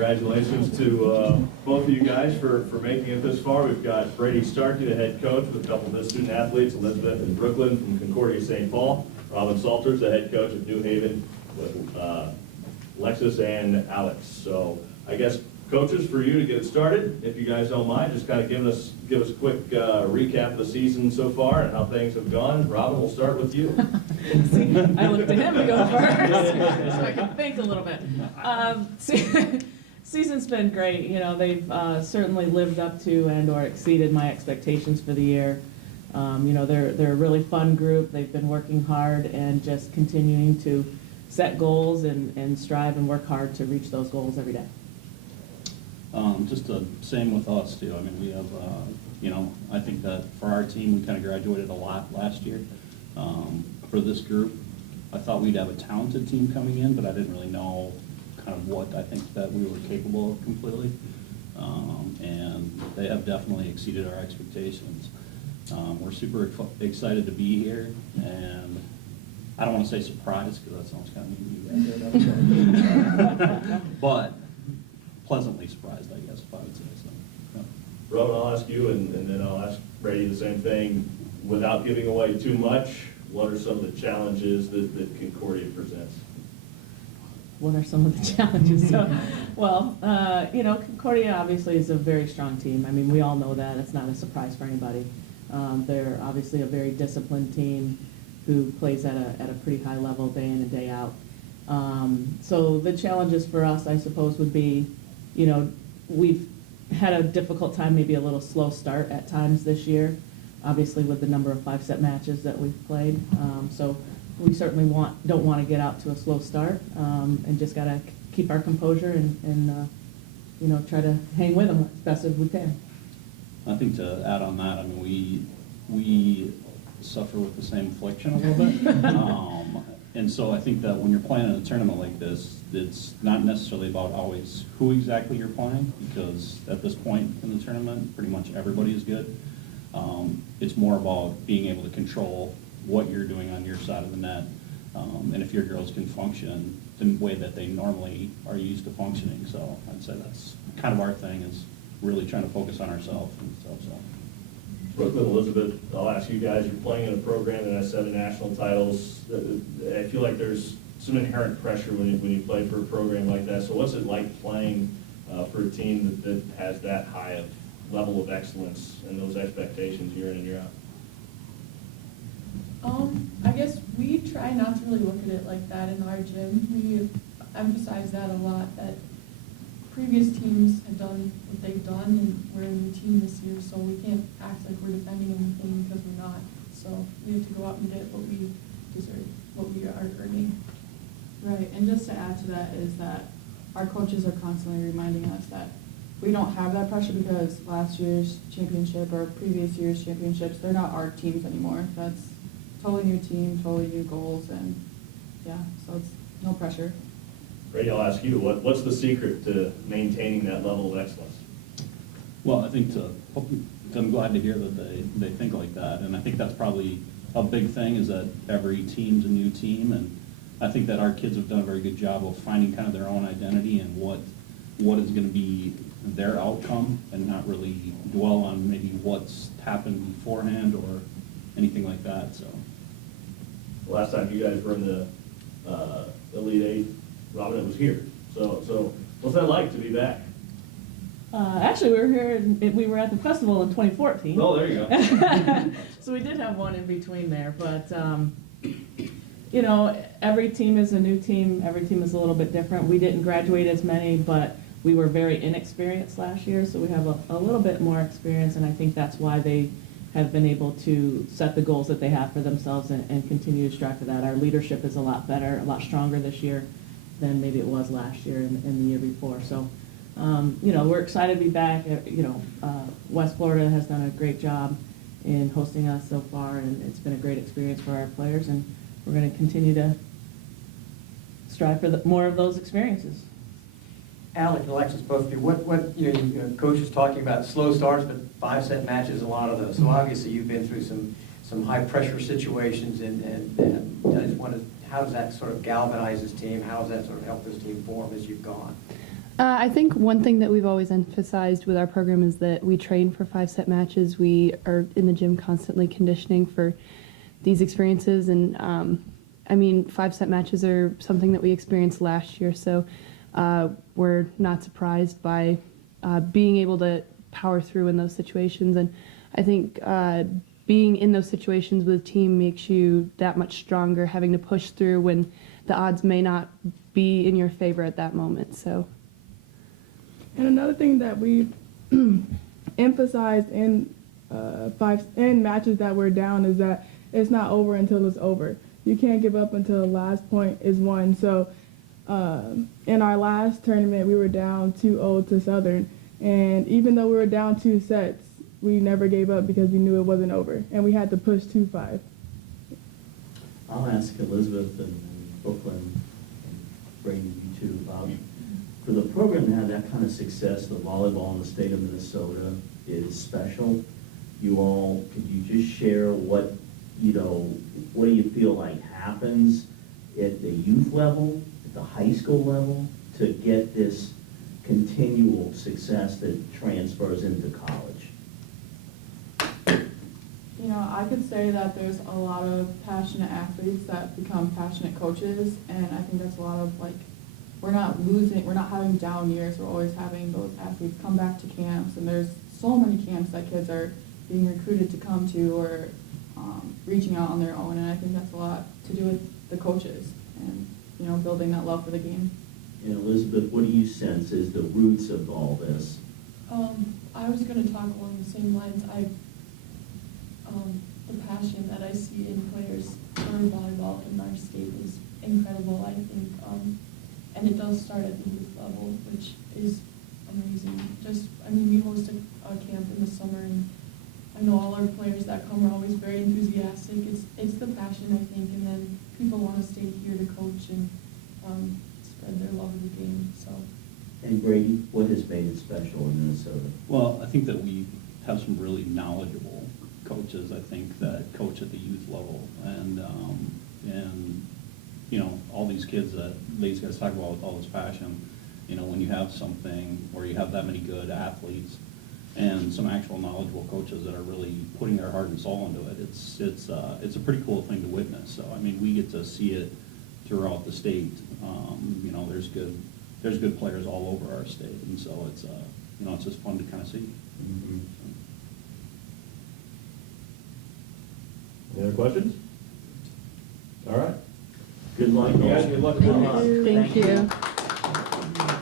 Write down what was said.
congratulations to both of you guys for making it this far. We've got Brady Starkey, the head coach, with a couple of his student athletes, Elizabeth and Brooklyn from Concordia-St. Paul, Robin Salters, the head coach of New Haven, with Lexis and Alex. So I guess, coaches, for you to get it started, if you guys don't mind, just kind of give us a quick recap of the season so far and how things have gone. Robin, we'll start with you. See, I looked to him to go first, so I can think a little bit. Season's been great. You know, they've certainly lived up to and/or exceeded my expectations for the year. You know, they're a really fun group. They've been working hard and just continuing to set goals and strive and work hard to reach those goals every day. Just the same with us too. I mean, we have, you know, I think that for our team, we kind of graduated a lot last year. For this group, I thought we'd have a talented team coming in, but I didn't really know kind of what I think that we were capable of completely. And they have definitely exceeded our expectations. We're super excited to be here, and I don't want to say surprised because that sounds kind of mean to you guys, but pleasantly surprised, I guess, if I would say so. Yeah. Robin, I'll ask you, and then I'll ask Brady the same thing. Without giving away too much, what are some of the challenges that Concordia presents? What are some of the challenges? So, well, you know, Concordia obviously is a very strong team. I mean, we all know that. It's not a surprise for anybody. They're obviously a very disciplined team who plays at a pretty high level day in and day out. So the challenges for us, I suppose, would be, you know, we've had a difficult time, maybe a little slow start at times this year, obviously with the number of 5-set matches that we've played. So we certainly don't want to get out to a slow start, and just got to keep our composure and you know, try to hang with them as best as we can. I think to add on that, I mean, we suffer with the same affliction a little bit. And so I think that when you're playing in a tournament like this, it's not necessarily about always who exactly you're playing, because at this point in the tournament, pretty much everybody is good. It's more about being able to control what you're doing on your side of the net, and if your girls can function the way that they normally are used to functioning. So I'd say that's kind of our thing, is really trying to focus on ourselves and stuff. So. Brooklyn, Elizabeth, I'll ask you guys, you're playing in a program that has 7 national titles. I feel like there's some inherent pressure when you play for a program like that. So what's it like playing for a team that has that high of level of excellence and those expectations year in and year out? I guess we try not to really look at it like that in our gym. We emphasize that a lot, that previous teams have done what they've done, and we're a new team this year, so we can't act like we're defending anything because we're not. So we have to go out and get what we deserve, what we are earning. Right, and just to add to that is that our coaches are constantly reminding us that we don't have that pressure because last year's championship or previous year's championships, they're not our teams anymore. That's totally new team, totally new goals, and yeah, so it's no pressure. Brady, I'll ask you, what's the secret to maintaining that level of excellence? Well, I think I'm glad to hear that they think like that, and I think that's probably a big thing, is that every team's a new team, and I think that our kids have done a very good job of finding kind of their own identity and what is going to be their outcome, and not really dwell on maybe what's happened beforehand or anything like that. So, Last time you guys were in the Elite Eight, Robin was here. So what's that like to be back? Actually, we were here, we were at the festival in 2014. Oh, there you go. So we did have one in between there, but you know, every team is a new team. Every team is a little bit different. We didn't graduate as many, but we were very inexperienced last year, so we have a little bit more experience, and I think that's why they have been able to set the goals that they have for themselves and continue to strive for that. Our leadership is a lot better, a lot stronger this year than maybe it was last year and the year before. So, you know, we're excited to be back. You know, West Florida has done a great job in hosting us so far, and it's been a great experience for our players, and we're going to continue to strive for more of those experiences. Alec and Lexis, both of you, what you know, coach is talking about slow starts, but 5-set matches, a lot of those. So obviously you've been through some high pressure situations, and I just wanted, how does that sort of galvanize this team? How does that sort of help this team form as you've gone? I think one thing that we've always emphasized with our program is that we train for 5-set matches. We are in the gym constantly conditioning for these experiences, and 5-set matches are something that we experienced last year, so we're not surprised by being able to power through in those situations. And I think being in those situations with a team makes you that much stronger, having to push through when the odds may not be in your favor at that moment. So. And another thing that we emphasized in matches that we're down is that it's not over until it's over. You can't give up until the last point is won. So in our last tournament, we were down 2-0 to Southern, and even though we were down 2 sets, we never gave up because we knew it wasn't over, and we had to push 2-5. I'll ask Elizabeth and Brooklyn and Brady, you too, about for the program to have that kind of success. The volleyball in the state of Minnesota is special. You all, could you just share what do you feel like happens at the youth level, at the high school level, to get this continual success that transfers into college? I could say that there's a lot of passionate athletes that become passionate coaches, and I think that's a lot of, we're not having down years, we're always having those athletes come back to camps, and there's so many camps that kids are being recruited to come to or reaching out on their own, and I think that's a lot to do with the coaches and, building that love for the game. And Elizabeth, what do you sense is the roots of all this? I was going to talk along the same lines. The passion that I see in players for volleyball in our state is incredible, I think. And it does start at the youth level, which is amazing. We host a camp in the summer, and I know all our players that come are always very enthusiastic. It's the passion, I think, and then people want to stay here to coach and spread their love of the game. So. And Brady, what has made it special in Minnesota? Well, I think that we have some really knowledgeable coaches, I think, that coach at the youth level, and all these kids that these guys talk about with all this passion. When you have something where you have that many good athletes and some actual knowledgeable coaches that are really putting their heart and soul into it, it's a pretty cool thing to witness. So we get to see it throughout the state. There's good players all over our state, and so it's just fun to kind of see. Mm-hmm. Any other questions? All right. Good luck. You guys, good luck. Thank you.